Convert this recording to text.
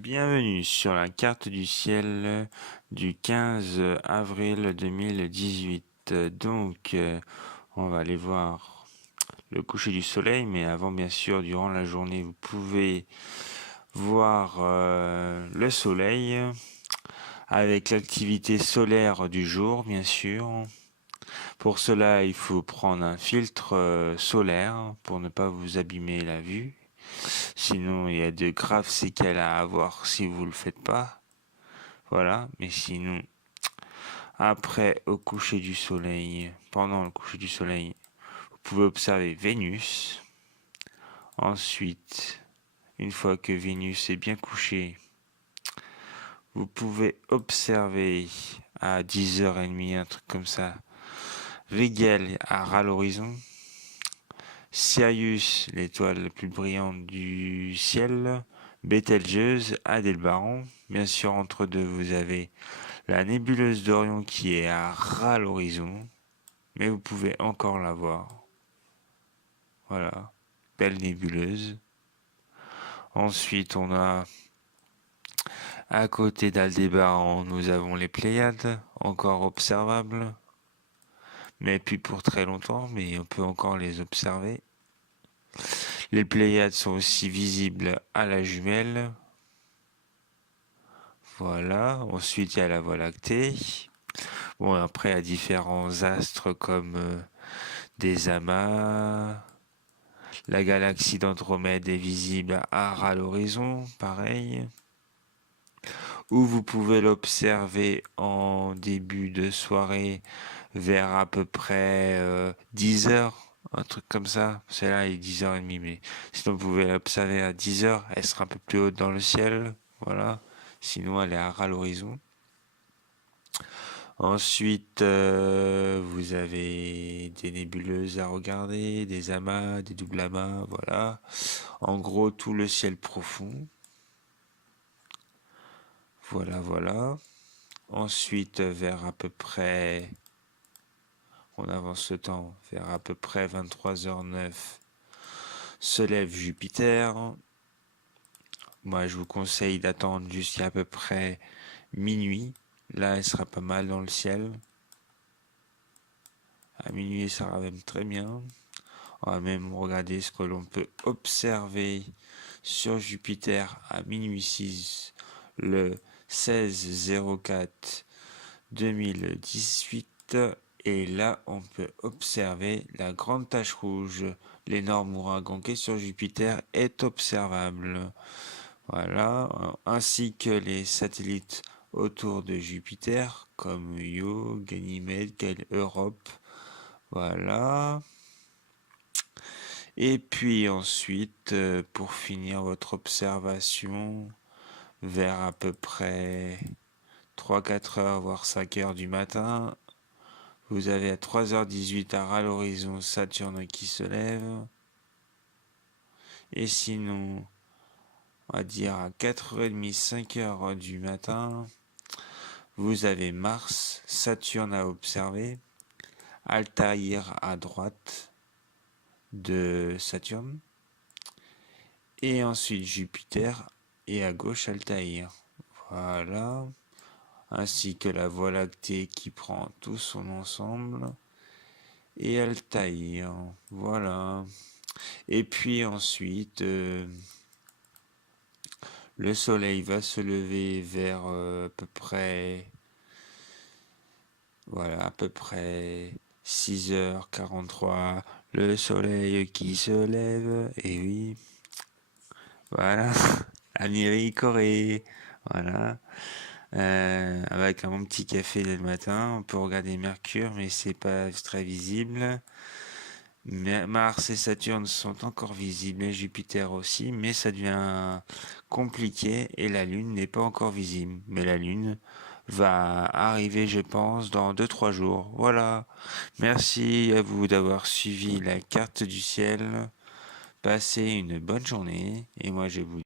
Bienvenue sur la carte du ciel du 15 avril 2018. Donc, on va aller voir le coucher du soleil, mais avant, bien sûr, durant la journée, vous pouvez voir le soleil avec l'activité solaire du jour, bien sûr. Pour cela, il faut prendre un filtre solaire pour ne pas vous abîmer la vue. Sinon, il y a de graves séquelles à avoir si vous le faites pas. Voilà, mais sinon, après, au coucher du soleil, pendant le coucher du soleil, vous pouvez observer Vénus. Ensuite, une fois que Vénus est bien couchée, vous pouvez observer à 10h30, un truc comme ça, Rigel à ras l'horizon, Sirius, l'étoile la plus brillante du ciel, Bételgeuse, Adélbaran. Bien sûr, entre deux, vous avez la nébuleuse d'Orion qui est à ras l'horizon, mais vous pouvez encore la voir. Voilà, belle nébuleuse. Ensuite, on a à côté d'Aldébaran, nous avons les Pléiades, encore observables, mais plus pour très longtemps, mais on peut encore les observer. Les Pléiades sont aussi visibles à la jumelle. Voilà, ensuite il y a la Voie lactée. Bon, après, il y a différents astres comme des amas. La galaxie d'Andromède est visible à ras l'horizon, pareil. Ou vous pouvez l'observer en début de soirée vers à peu près 10h, un truc comme ça. Celle-là est 10h30, mais sinon vous pouvez l'observer à 10h, elle sera un peu plus haute dans le ciel, voilà. Sinon elle est à ras l'horizon. Ensuite, vous avez des nébuleuses à regarder, des amas, des doubles amas, voilà. En gros, tout le ciel profond. Voilà, voilà. Ensuite, vers à peu près, on avance le temps, vers à peu près 23h09, se lève Jupiter. Moi, je vous conseille d'attendre jusqu'à à peu près minuit. Là, elle sera pas mal dans le ciel. À minuit, ça sera même très bien. On va même regarder ce que l'on peut observer sur Jupiter à minuit 6, le 16-04 2018. Et là, on peut observer la grande tache rouge. L'énorme ouragan qui est sur Jupiter est observable. Voilà, ainsi que les satellites autour de Jupiter, comme Io, Ganymède, Europe. Voilà. Et puis ensuite, pour finir votre observation, vers à peu près 3-4 heures, voire 5 heures du matin, vous avez à 3h18 à ras l'horizon Saturne qui se lève. Et sinon, on va dire à 4h30, 5h du matin, vous avez Mars, Saturne à observer, Altaïr à droite de Saturne, et ensuite Jupiter, et à gauche Altaïr. Voilà. Ainsi que la Voie lactée qui prend tout son ensemble. Et Altaïr. Voilà. Et puis ensuite, le soleil va se lever vers à peu près, voilà, à peu près 6h43. Le soleil qui se lève. Et oui. Voilà. Amiri Corée. Voilà. Avec un bon petit café dès le matin, on peut regarder Mercure, mais c'est pas très visible. Mars et Saturne sont encore visibles, et Jupiter aussi, mais ça devient compliqué et la Lune n'est pas encore visible. Mais la Lune va arriver, je pense, dans 2-3 jours. Voilà. Merci à vous d'avoir suivi la carte du ciel. Passez une bonne journée et moi je vous